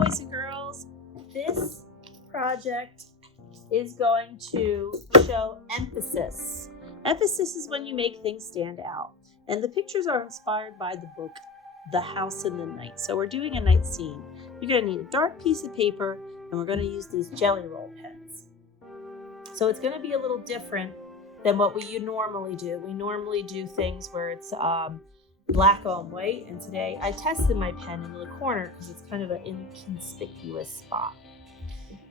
boys and girls. This project is going to show emphasis. Emphasis is when you make things stand out. And the pictures are inspired by the book, The House in the Night. So we're doing a night scene. You're going to need a dark piece of paper, and we're going to use these jelly roll pens. So it's going to be a little different than what we normally do. We normally do things where it's black on white, and today I tested my pen into the corner because it's kind of an inconspicuous spot.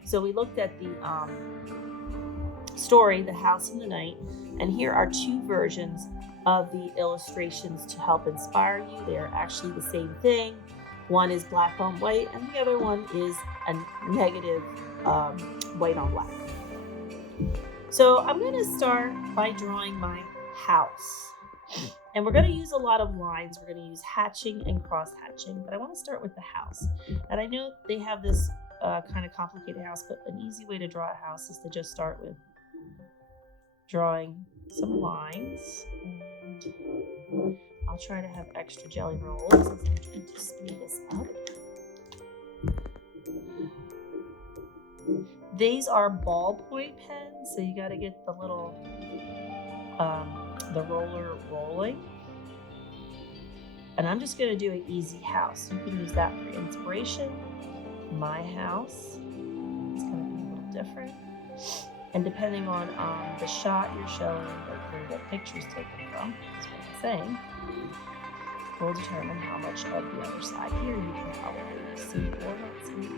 So we looked at the story, The House in the Night, and here are two versions of the illustrations to help inspire you. They are actually the same thing. One is black on white, and the other one is a negative white on black. So I'm going to start by drawing my house. And we're going to use a lot of lines. We're going to use hatching and cross hatching, but I want to start with the house. And I know they have this kind of complicated house, but an easy way to draw a house is to just start with drawing some lines. And I'll try to have extra jelly rolls as I'm trying to speed this up. These are ballpoint pens, so you got to get the little the roller rolling. And I'm just going to do an easy house. You can use that for inspiration. My house is going to be a little different. And depending on the shot you're showing, like where the picture's taken from, that's what I'm saying, will determine how much of the other side here you can probably see or not see.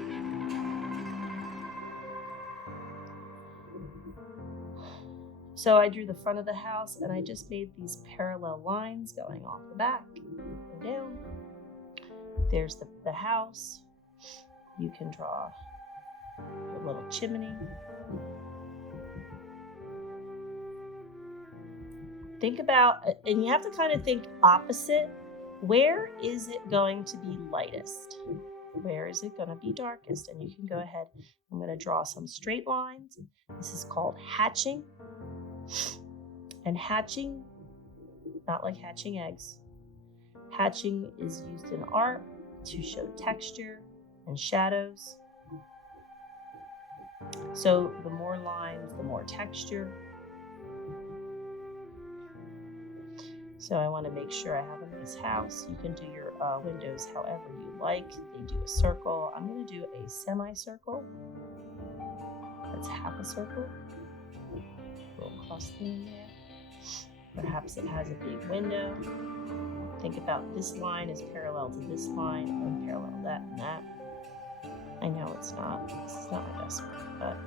So I drew the front of the house, and I just made these parallel lines going off the back and down. There's the house. You can draw a little chimney. Think about, and you have to kind of think opposite. Where is it going to be lightest? Where is it going to be darkest? And you can go ahead. I'm going to draw some straight lines. This is called hatching. And hatching, not like hatching eggs. Hatching is used in art to show texture and shadows. So the more lines, the more texture. So I want to make sure I have a nice house. You can do your windows however you like. They do a circle. I'm going to do a semicircle. That's half a circle. A little cross thing there. Perhaps it has a big window. Think about this line is parallel to this line and parallel to that and that. I know it's not. This is not my best work, but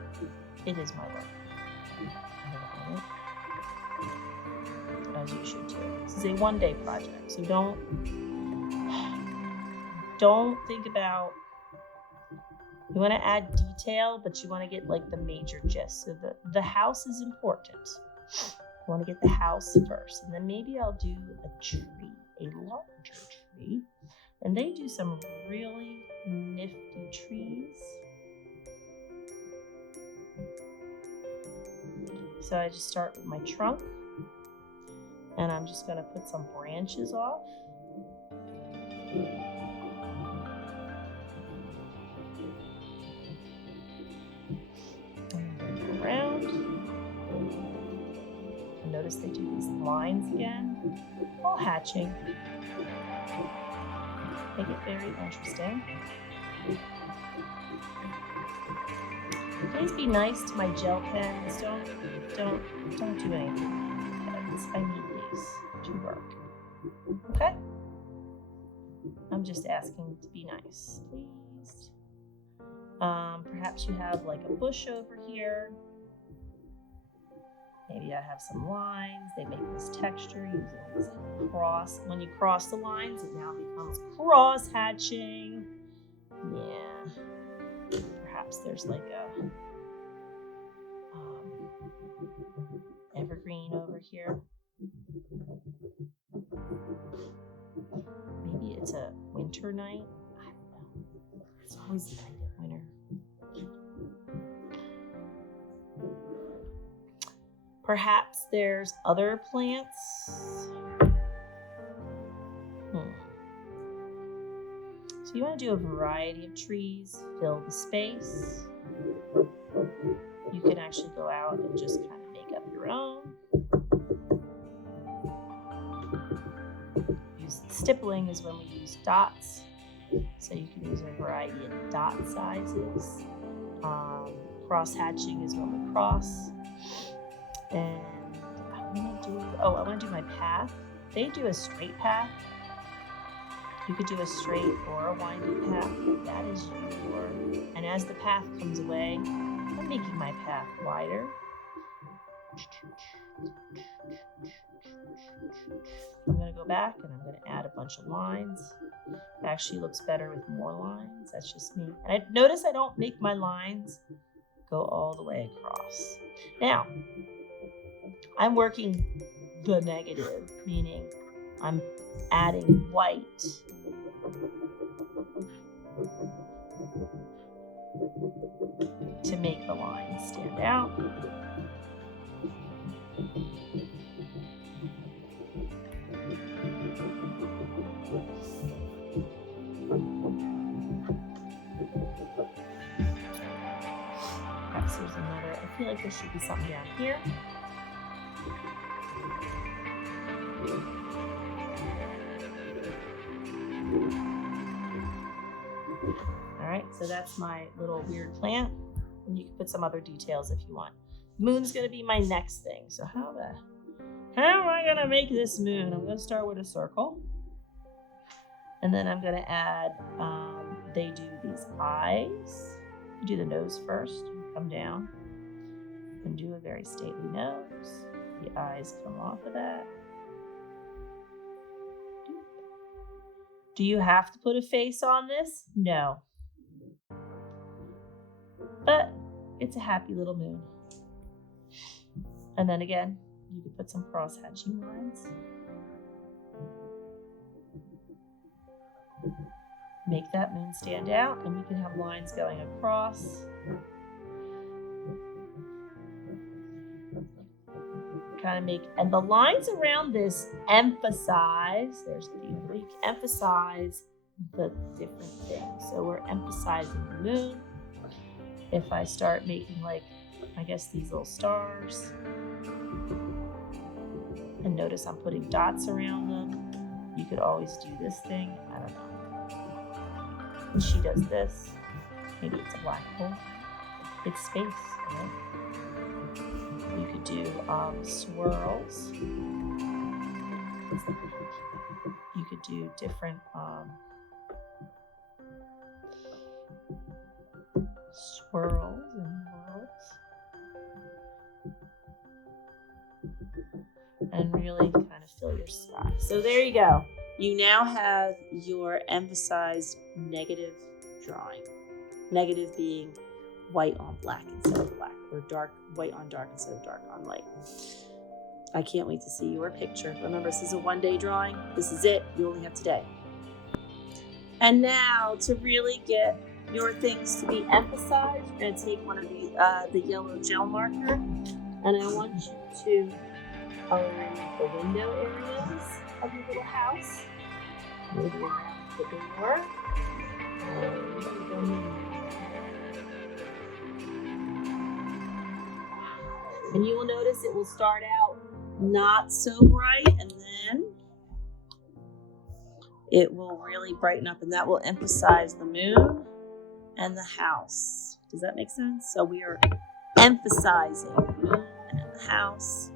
it is my work. As you should do. This is a one-day project, so don't think about. You want to add detail, but you want to get like the major gist. So the house is important. I want to get the house first, and then maybe I'll do a tree, a larger tree. And they do some really nifty trees. So I just start with my trunk, and I'm just going to put some branches off. Notice they do these lines again, all hatching. Make it very interesting. Please be nice to my gel pens. Don't do anything. I need these to work. Okay? I'm just asking to be nice, please. Perhaps you have like a bush over here. Maybe I have some lines. They make this texture using this cross. When you cross the lines, it now becomes cross hatching. Yeah. Perhaps there's like a evergreen over here. Maybe it's a winter night. I don't know. It's always the night of winter. Perhaps there's other plants. So So you want to do a variety of trees, fill the space. You can actually go out and just kind of make up your own. Stippling is when we use dots. So you can use a variety of dot sizes. Cross hatching is when we cross. And I want to do my path. They do a straight path. You could do a straight or a windy path. That is your. And as the path comes away, I'm making my path wider. I'm going to go back and I'm going to add a bunch of lines. It actually looks better with more lines. That's just me. And notice I don't make my lines go all the way across. Now, I'm working the negative, meaning I'm adding white. To make the lines stand out. Perhaps there's another, I feel like there should be something down here. All right, so that's my little weird plant. And you can put some other details if you want. Moon's gonna be my next thing. So how am I gonna make this moon? I'm gonna start with a circle. And then I'm gonna add, they do these eyes. You do the nose first, you come down and do a very stately nose. The eyes come off of that. Do you have to put a face on this? No. But it's a happy little moon. And then again, you can put some cross hatching lines. Make that moon stand out, and you can have lines going across. Kind of make, and the lines around this emphasize, there's the week, emphasize the different things. So we're emphasizing the moon. If I start making these little stars, and notice I'm putting dots around them. You could always do this thing, I don't know. And she does this, maybe it's a black hole. It's space, right? You could do swirls. You could do different swirls and whirls. And really kind of fill your sky. So there you go. You now have your emphasized negative drawing. Negative being white on black instead of black, or white on dark instead of dark on light. I can't wait to see your picture. Remember, this is a one-day drawing. This is it. You only have today. And now, to really get your things to be emphasized, you're going to take one of the yellow gel marker, and I want you to color the window areas of your little house. Maybe around the door. And you will notice it will start out not so bright, and then it will really brighten up, and that will emphasize the moon and the house. Does that make sense? So we are emphasizing the moon and the house.